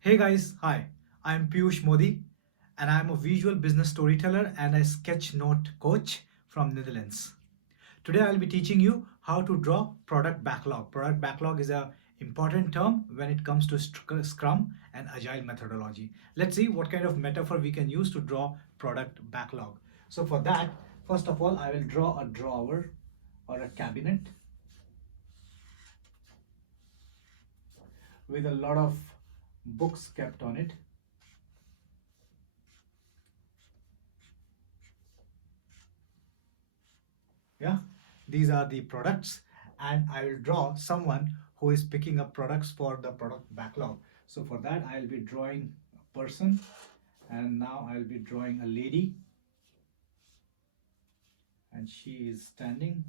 Hey guys, hi. I'm Piyush Modi and I'm a visual business storyteller and a sketchnote coach from Netherlands. Today I'll be teaching you how to draw product backlog. Product backlog is a important term when it comes to Scrum and Agile methodology. Let's see what kind of metaphor we can use to draw product backlog. So for that, first of all, I will draw a drawer or a cabinet with a lot of books kept on it. Yeah, these are the products, and I will draw someone who is picking up products for the product backlog. So for that, I'll be drawing a person, and now I'll be drawing a lady, and she is standing.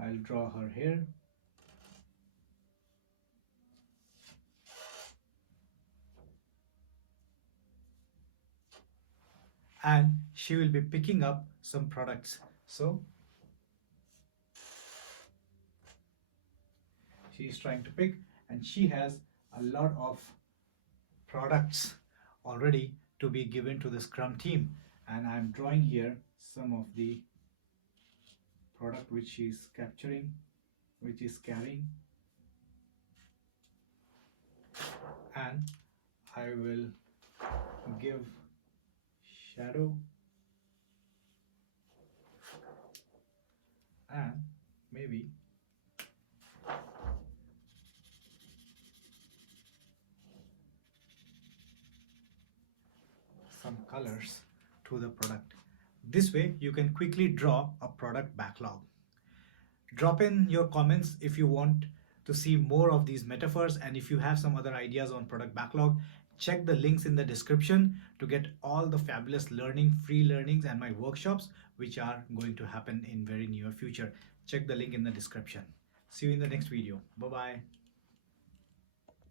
I'll draw her here. And she will be picking up some products. So she is trying to pick, and she has a lot of products already to be given to the Scrum team. And I'm drawing here some of the product which she is capturing, which is carrying, and I will give shadow and maybe some colors to the product. This way you can quickly draw a product backlog. Drop in your comments if you want to see more of these metaphors, and if you have some other ideas on product backlog, check the links in the description to get all the fabulous free learnings and my workshops which are going to happen in very near future. Check the link in the description. See you in the next video. Bye bye.